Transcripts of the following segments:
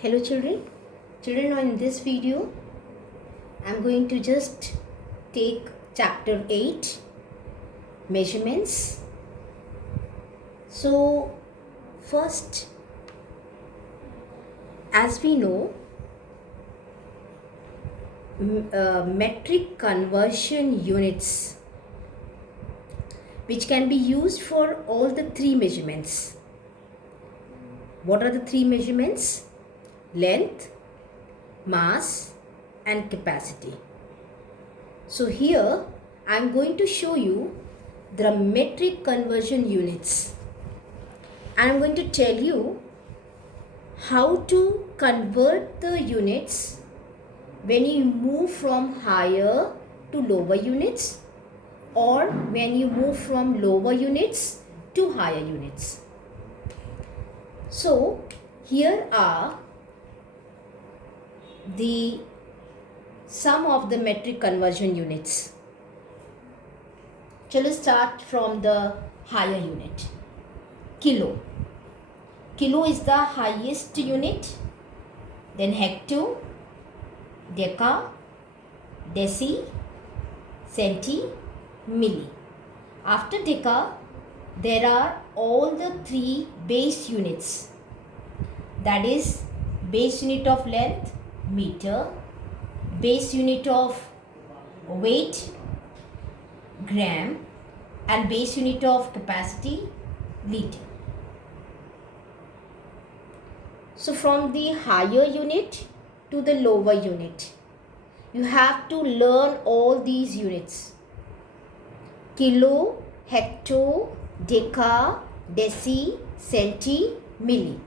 Hello children, in this video I am going to just take chapter 8 measurements. So first, as we know, metric conversion units which can be used for all the three measurements. What are the three measurements? Length, mass and capacity. So here I am going to show you the metric conversion units. I am going to tell you how to convert the units when you move from higher to lower units or when you move from lower units to higher units. So here are the sum of the metric conversion units. Shall we start from the higher unit? Kilo. Kilo is the highest unit. Then hecto, deca, deci, centi, milli. After deca, there are all the three base units. That is base unit of length, meter, base unit of weight, gram, and base unit of capacity, liter. So from the higher unit to the lower unit, you have to learn all these units: kilo, hecto, deca, deci, centi, milli.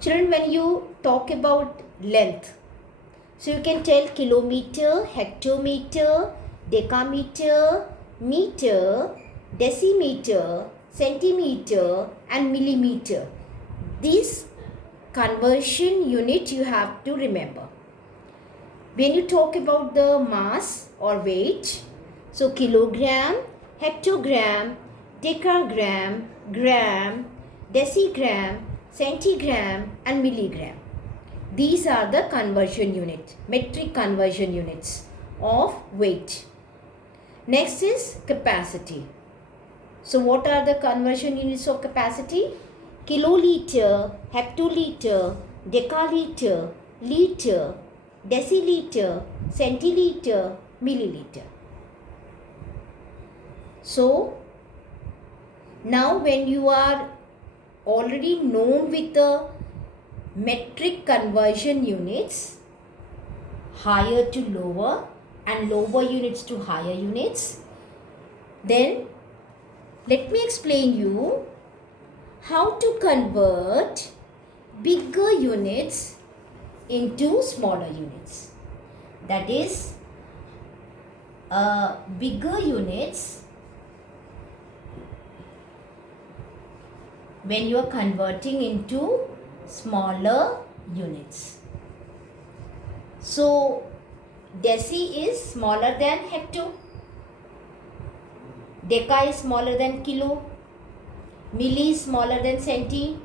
Children, when you talk about length, so you can tell kilometer, hectometer, decameter, meter, decimeter, centimeter and millimeter. These conversion unit you have to remember. When you talk about the mass or weight, so kilogram, hectogram, decagram, gram, decigram, centigram and milligram. These are the conversion unit, metric conversion units of weight. Next is capacity. So what are the conversion units of capacity? Kiloliter, hectoliter, decaliter, liter, deciliter, centiliter, milliliter. So now when you are already known with the metric conversion units, higher to lower and lower units to higher units, then let me explain you how to convert bigger units into smaller units. That is, bigger units when you are converting into smaller units. So deci is smaller than hecto, deca is smaller than kilo, milli is smaller than centi,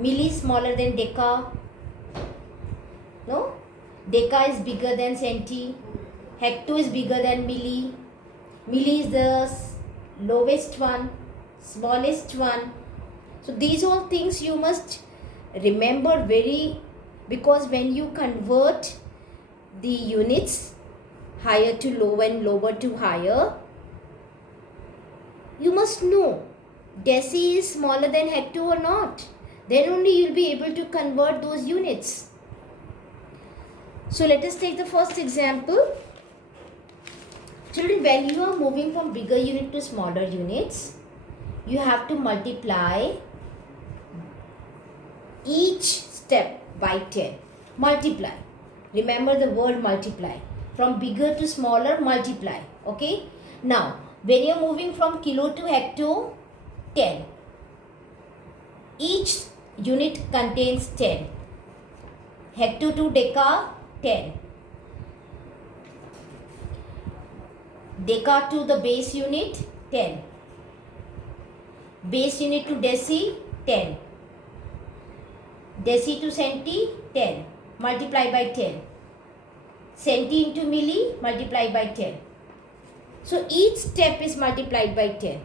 milli is smaller than deca. No, deca is bigger than centi, hecto is bigger than milli, milli is the lowest one, smallest one. So these all things you must remember because when you convert the units higher to lower and lower to higher, you must know deci is smaller than hecto or not. Then only you will be able to convert those units. So let us take the first example. Children, when you are moving from bigger unit to smaller units, you have to multiply each step by 10. Multiply. Remember the word multiply. From bigger to smaller, multiply. Okay. Now, when you are moving from kilo to hecto, 10. Each unit contains 10. Hecto to deca, 10. Deca to the base unit, 10. Base unit to deci, 10. Deci to centi, 10. Multiply by 10. Centi into milli, multiply by 10. So each step is multiplied by 10.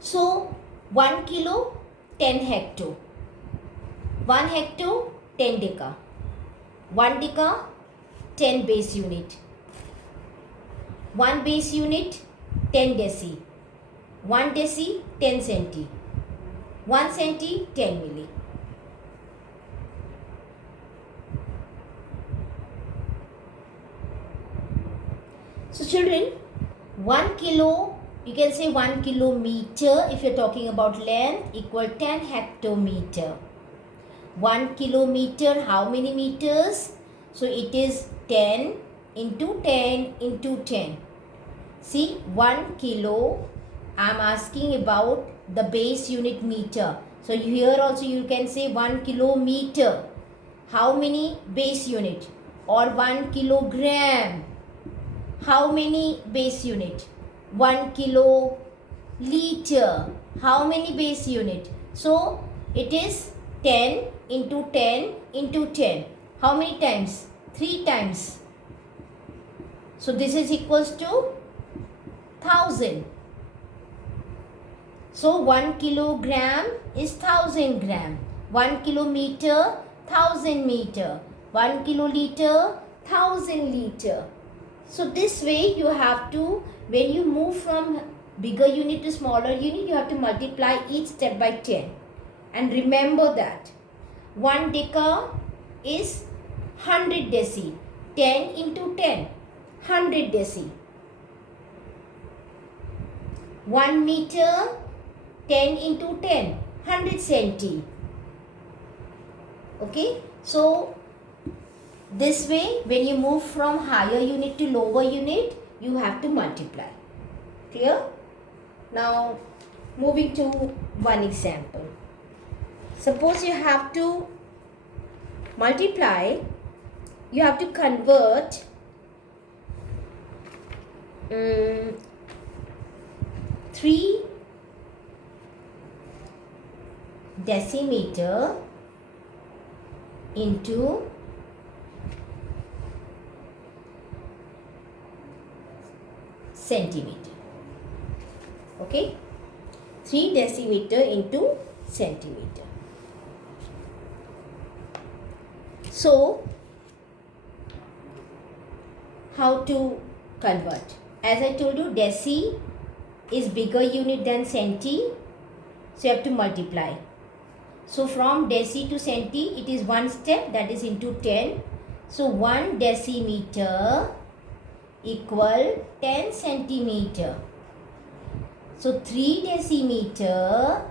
So 1 kilo, 10 hecto. 1 hecto, 10 deca. 1 deca, 10 base unit. 1 base unit, 10 deci. 1 deci, 10 centi. 1 centi, 10 milli. So children, 1 kilo, you can say 1 kilometer if you're talking about length, equal 10 hectometer. 1 kilometer, how many meters? So it is 10 into 10 into 10. See, 1 kilo, I'm asking about the base unit meter. So here also you can say 1 kilometer. How many base unit? Or 1 kilogram. How many base unit? 1 kilo liter. How many base unit? So it is 10 into 10 into 10. How many times? 3 times. So this is equals to 1000. So 1 kilogram is 1000 gram. 1 kilometer, 1000 meter. 1 kiloliter, 1000 liter. So this way you have to, when you move from bigger unit to smaller unit, you have to multiply each step by 10. And remember that 1 deca is 100 deci. 10 into 10, 100 deci. 1 meter, 10 into 10, 100 centi. Okay, so this way, when you move from higher unit to lower unit, you have to multiply. Clear? Now, moving to one example. Suppose you have to multiply, you have to convert 3 decimeter into centimeter. Okay, 3 decimeter into centimeter. So how to convert? As I told you, deci is bigger unit than centi, so you have to multiply. So from deci to centi, it is one step, that is into 10. So 1 decimeter equal 10 centimeter. So 3 decimeter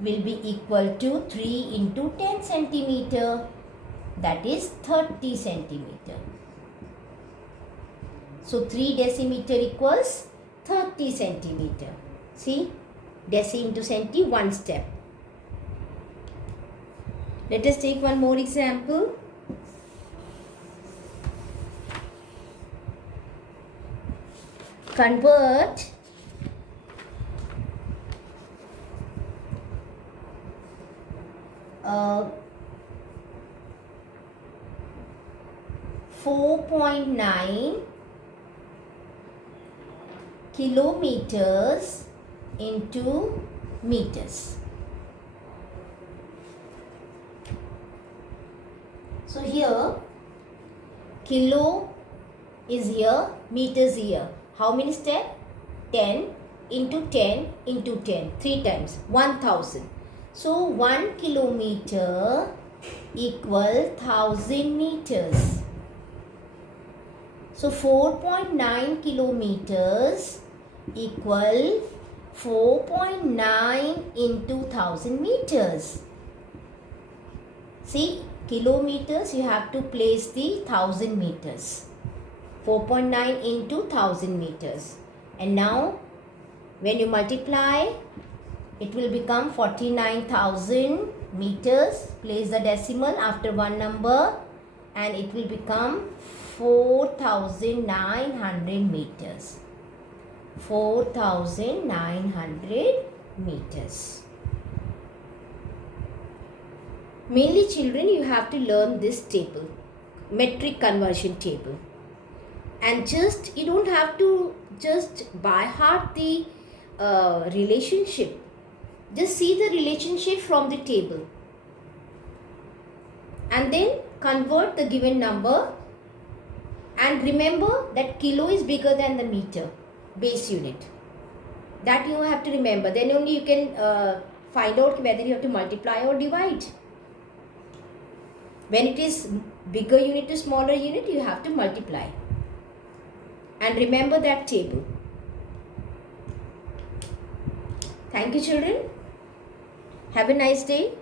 will be equal to 3 into 10 centimeter, that is 30 centimeter. So 3 decimeter equals 30 centimeter. See, deci into centi, one step. Let us take one more example. Convert 4.9 kilometers into meters. So here kilo is here, meters here. How many steps? 10 into 10 into 10, 3 times, 1000. So 1 kilometer equal 1000 meters. So 4.9 kilometers equal 4.9 into 1000 meters. See, kilometers, you have to place the 1000 meters. 4.9 into 1000 meters. And now, when you multiply, it will become 49,000 meters. Place the decimal after one number and it will become 4,900 meters. 4,900 meters. Mainly children, you have to learn this table, metric conversion table, and just you don't have to just by heart the relationship. Just see the relationship from the table and then convert the given number, and remember that kilo is bigger than the meter base unit. That you have to remember. Then only you can find out whether you have to multiply or divide. When it is bigger unit to smaller unit, you have to multiply. And remember that table. Thank you, children. Have a nice day.